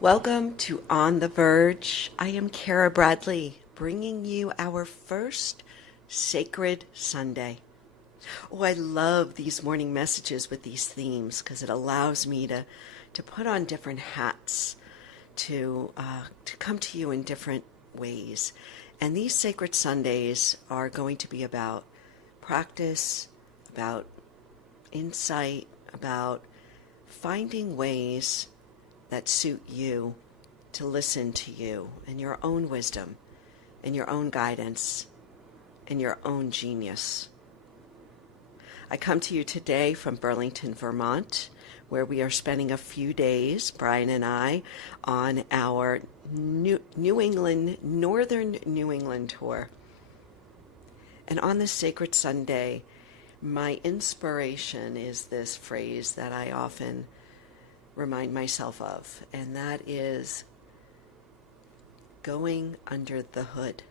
Welcome to On the Verge. I am Kara Bradley, bringing you our first Sacred Sunday. Oh, I love these morning messages with these themes because it allows me to put on different hats, to come to you in different ways. And these Sacred Sundays are going to be about practice, about insight, about finding ways that suit you to listen to you and your own wisdom and your own guidance and your own genius. I come to you today from Burlington, Vermont, where we are spending a few days, Brian and I, on our Northern New England tour. And on this Sacred Sunday, my inspiration is this phrase that I often remind myself of, and that is going under the hood,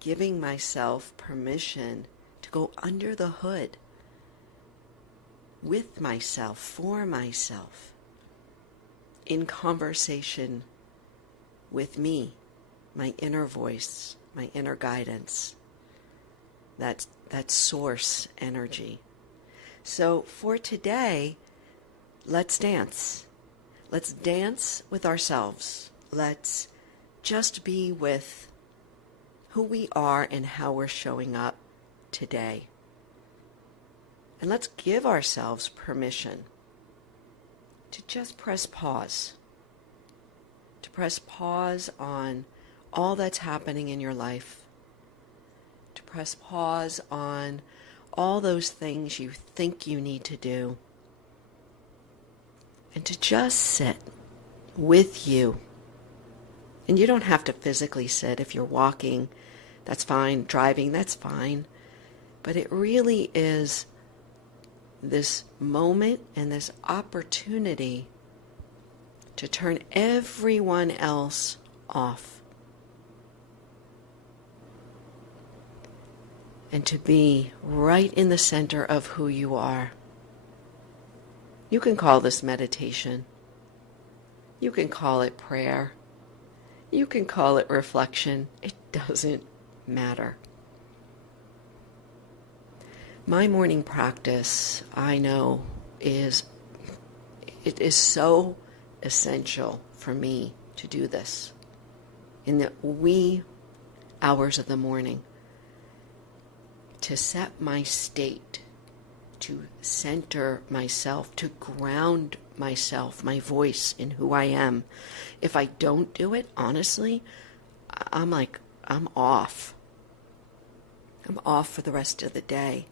giving myself permission to go under the hood with myself, for myself, in conversation with me, my inner voice, my inner guidance, that source energy. So for today, let's dance. Let's dance with ourselves. Let's just be with who we are and how we're showing up today. And let's give ourselves permission to just press pause. To press pause on all that's happening in your life. To press pause on all those things you think you need to do. And to just sit with you. And you don't have to physically sit. If you're walking, that's fine. Driving, that's fine. But it really is this moment and this opportunity to turn everyone else off. And to be right in the center of who you are. You can call this meditation. You can call it prayer. You can call it reflection. It doesn't matter. My morning practice, I know, it is so essential for me to do this in the wee hours of the morning, to set my state, to center myself, to ground myself, my voice in who I am. If I don't do it, honestly, I'm off. I'm off for the rest of the day.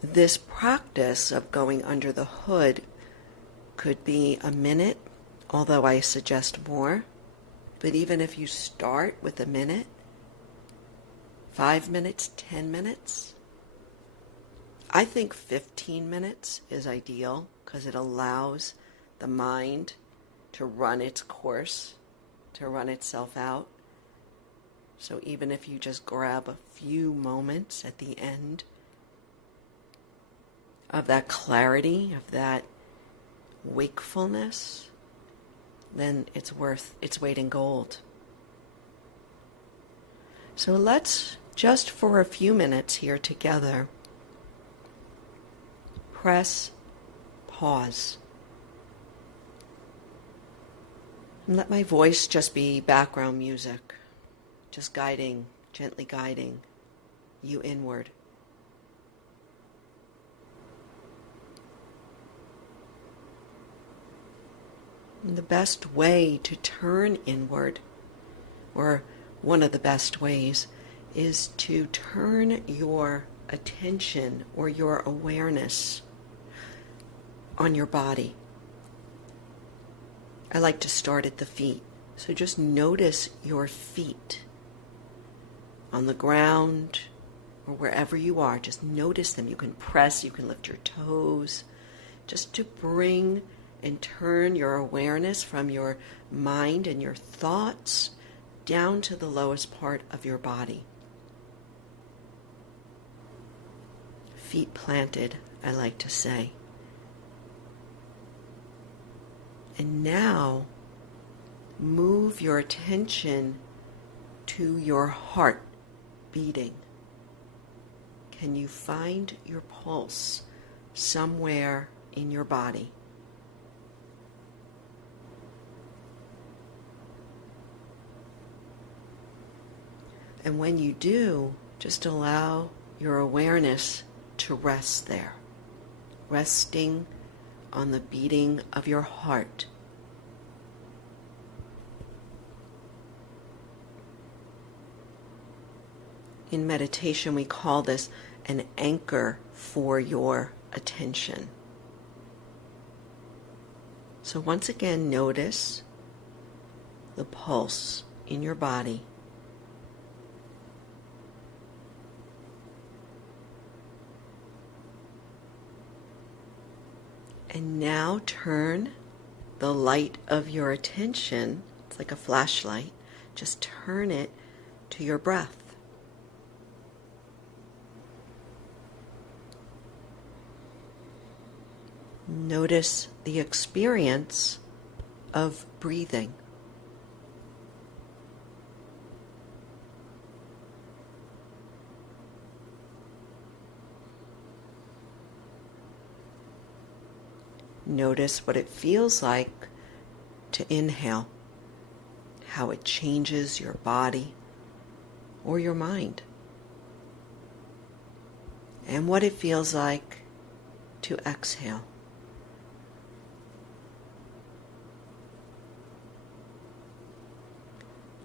This practice of going under the hood could be a minute, although I suggest more. But even if you start with a minute, 5 minutes, 10 minutes, I think 15 minutes is ideal because it allows the mind to run its course, to run itself out. So even if you just grab a few moments at the end of that clarity, of that wakefulness, then it's worth its weight in gold. So let's just for a few minutes here together press pause. And let my voice just be background music, just guiding, gently guiding you inward. And the best way to turn inward, or one of the best ways, is to turn your attention or your awareness on your body. I like to start at the feet. So just notice your feet on the ground or wherever you are. Just notice them. You can press, you can lift your toes, just to bring and turn your awareness from your mind and your thoughts down to the lowest part of your body. Feet planted, I like to say. And now move your attention to your heart beating. Can you find your pulse somewhere in your body? And when you do, just allow your awareness to rest there, resting on the beating of your heart. In meditation, we call this an anchor for your attention. So once again, notice the pulse in your body. And now turn the light of your attention, it's like a flashlight, just turn it to your breath. Notice the experience of breathing. Notice what it feels like to inhale, how it changes your body or your mind, and what it feels like to exhale.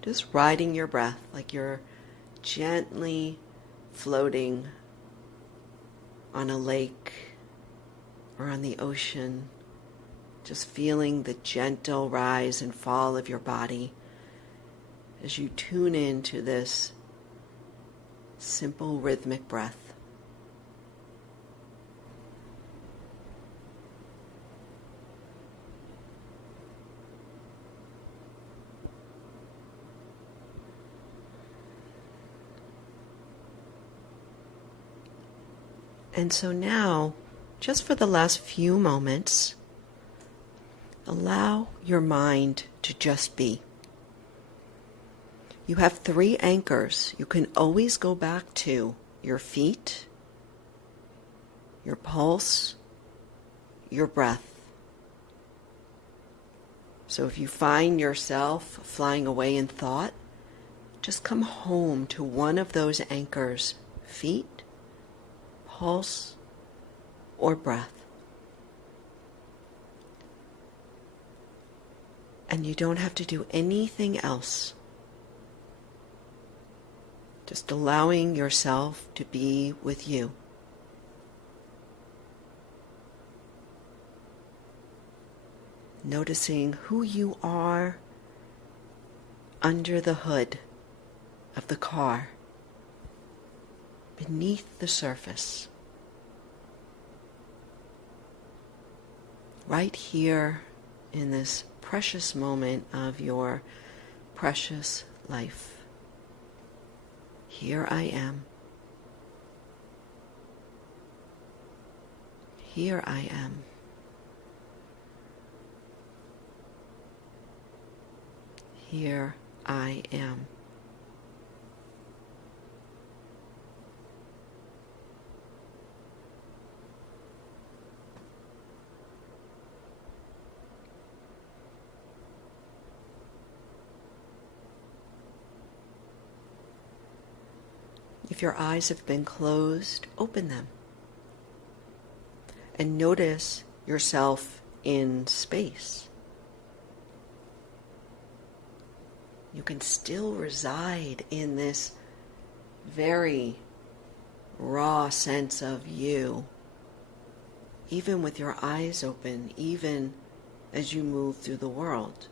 Just riding your breath like you're gently floating on a lake or on the ocean, just feeling the gentle rise and fall of your body as you tune into this simple rhythmic breath. And so now, just for the last few moments, allow your mind to just be. You have 3 anchors you can always go back to: your feet, your pulse, your breath. So if you find yourself flying away in thought, just come home to one of those anchors: feet, pulse, or breath. And you don't have to do anything else. Just allowing yourself to be with you. Noticing who you are under the hood of the car, beneath the surface. Right here in this precious moment of your precious life. Here I am. Here I am. Here I am. If your eyes have been closed, open them. And notice yourself in space. You can still reside in this very raw sense of you, even with your eyes open, even as you move through the world.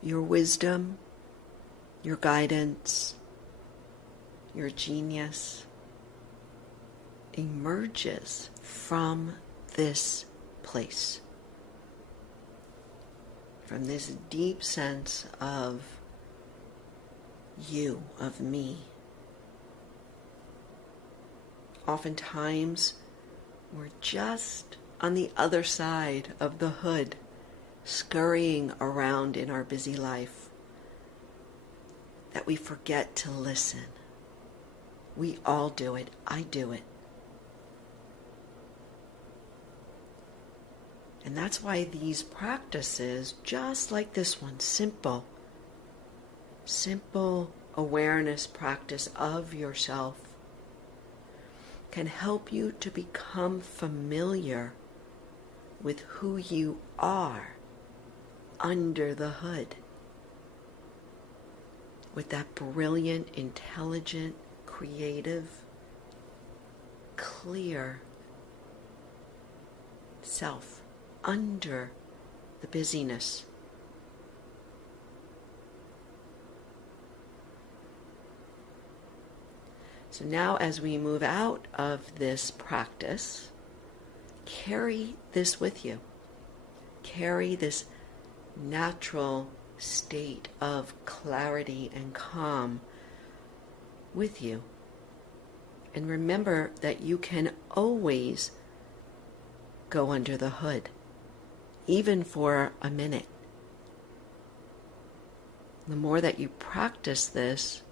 Your wisdom, your guidance, your genius emerges from this place, from this deep sense of you, of me. Oftentimes, we're just on the other side of the hood, scurrying around in our busy life, that we forget to listen. We all do it. I do it. And that's why these practices, just like this one, simple awareness practice of yourself, can help you to become familiar with who you are under the hood, with that brilliant, intelligent, creative, clear self under the busyness. So now as we move out of this practice, carry this with you. Carry this natural state of clarity and calm with you. And remember that you can always go under the hood, even for a minute. The more that you practice this,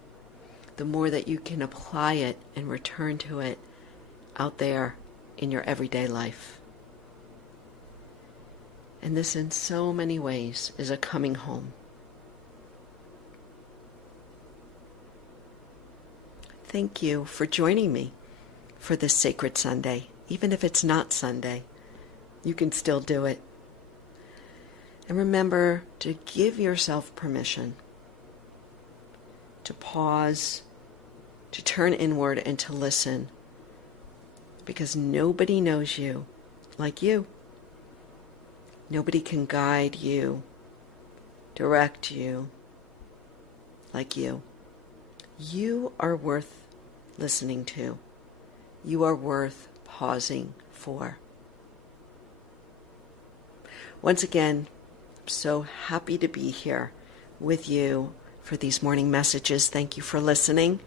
the more that you can apply it and return to it out there in your everyday life. And this, in so many ways, is a coming home. Thank you for joining me for this Sacred Sunday. Even if it's not Sunday, you can still do it. And remember to give yourself permission to pause, to turn inward, and to listen, because nobody knows you like you. Nobody can guide you, direct you like you. You are worth listening to. You are worth pausing for. Once again, I'm so happy to be here with you for these morning messages. Thank you for listening.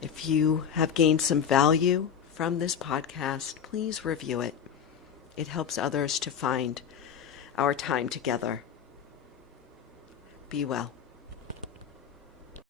If you have gained some value from this podcast, please review it. It helps others to find our time together. Be well.